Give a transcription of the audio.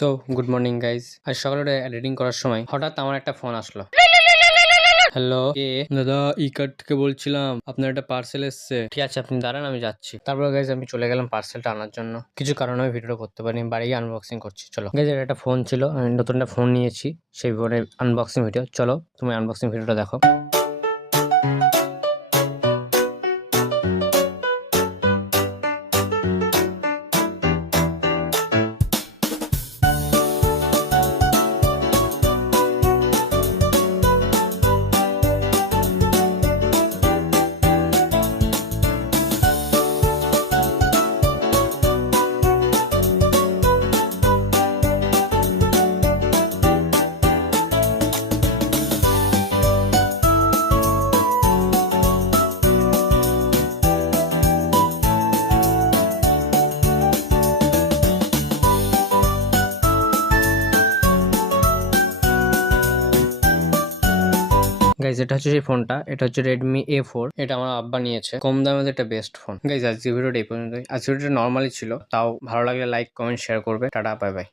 So good morning guys. আজ সকালে editing করার সময় হঠাৎ আমার একটা ফোন আসলো। হ্যালো, কে? দাদা ইকার্ট থেকে বলছিলাম, আপনার একটা পার্সেল এসছে। ঠিক আছে, আপনি দাঁড়ান, আমি যাচ্ছি। তারপর গাইজ আমি চলে গেলাম পার্সেলটা আনার জন্য। কিছু কারণে আমি ভিডিওটা করতে পারিনি, বাড়ি গিয়ে আনবক্সিং করছি। চলো গাইজ, এটা একটা ফোন ছিল, আমি নতুন একটা ফোন নিয়েছি, সেই ফোনের আনবক্সিং ভিডিও। চলো তুমি আনবক্সিং ভিডিওটা দেখো। গাইজ, এটা হচ্ছে সেই ফোনটা, এটা হচ্ছে রেডমি A4। এটা আমার আব্বা নিয়েছে, কম দামে একটা বেস্ট ফোন। গাইজ, আজকে ভিডিওটা এই পর্যন্তই। আজকে ভিডিওটা নর্মালি ছিল, তাও ভালো লাগলে লাইক কমেন্ট শেয়ার করবে। Tata, bye bye.